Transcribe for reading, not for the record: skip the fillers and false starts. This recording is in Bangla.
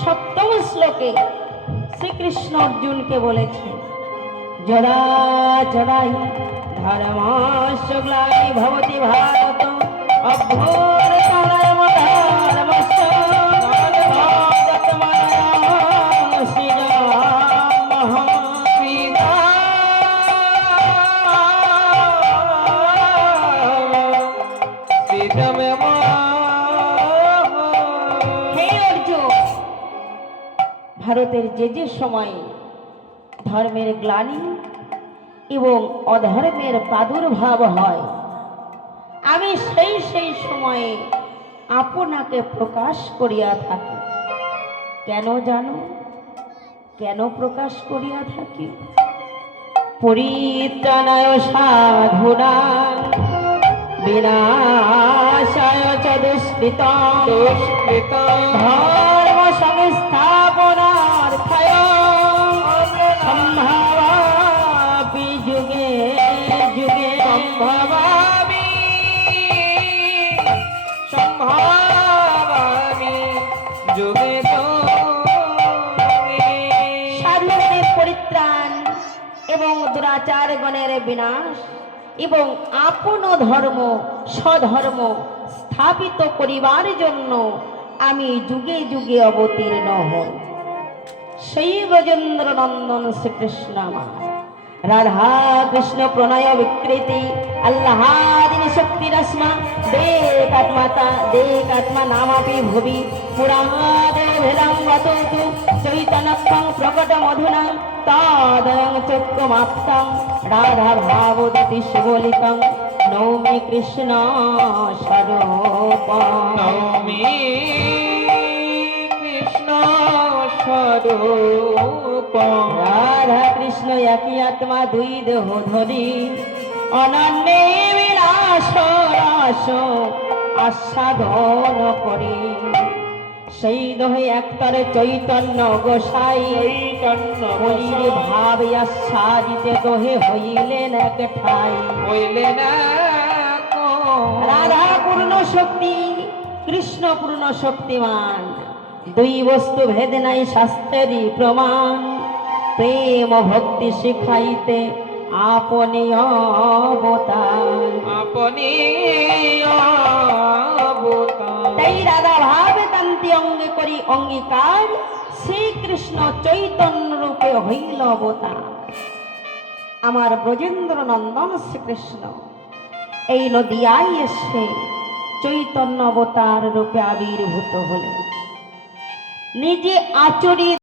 সপ্তম শ্লোকে শ্রীকৃষ্ণ অর্জুনকে বলেছে, যদা যদাই ধর্মস্য গ্লানি ভবতি ভারত অভ্যুত্থানমধর্মস্য তদাত্মনাং সৃজাম্যহং হে অর্জুন, ভারতের যে যে সময়ে ধর্মের গ্লানি এবং অধর্মের প্রাদুর্ভাব হয়, আমি সেই সেই সময়ে আপনাকে প্রকাশ করিয়া থাকি। কেন জানো কেন প্রকাশ করিয়া থাকি? পরিত্রাণায় সাধুনাং বিনাশায় চ দুষ্কৃতাং ধর্ম সংস্থাপনার্থায় সম্ভাবামি যুগে যুগে সম্ভাবামি যুগে সাধুগণের পরিত্রাণ এবং দুরাচার গণের বিনাশ এবং আপন ধর্ম স্বধর্ম স্থাপিত করিবার জন্য আমি যুগে যুগে অবতীর্ণ হই। সেই ব্রজেন্দ্র নন্দন শ্রীকৃষ্ণ আমার রাধা কৃষ্ণ প্রণয় বিকৃতি আল্লাহাদিনী শক্তিরস্মা দেকাত্মা নামাপি ভুবি পুরাণে ভেদং বততু চৈতন্যং প্রকট মধুনা তাদয়ং চক্ষুমাপ্তং রাধা ভাবোদিতি শিবলিকং নৌমি কৃষ্ণ স্বরূপং নৌমি কৃষ্ণ স্বরূপং। রাধা কৃষ্ণ একই আত্মা দুই দেহ ধরি অনন্যে বিলাস রাস আস্বাদন করে। সেই দহে একতরে চৈতন্য গোসাই চৈতন্য হরির ভাবে আস্বাদিতে দহে হইলেন এক ঠাই। হইলেন রাধা পূর্ণ শক্তি, কৃষ্ণ পূর্ণ শক্তিমান, দুই বস্তু ভেদ নাই শাস্ত্রেরই প্রমাণ। প্রেম ভক্তি শিখাইতে আপনি অবতার, আপনি অবতার। তাই রাধা ভাবে কান্তি অঙ্গে করি অঙ্গীকার, শ্রীকৃষ্ণ চৈতন্য রূপে হইল অবতার। আমার ব্রজেন্দ্র নন্দন শ্রীকৃষ্ণ এই নদিয়ায় এসে চৈতন্য অবতার রূপে আবির্ভূত হলেন। নিজে আচরিত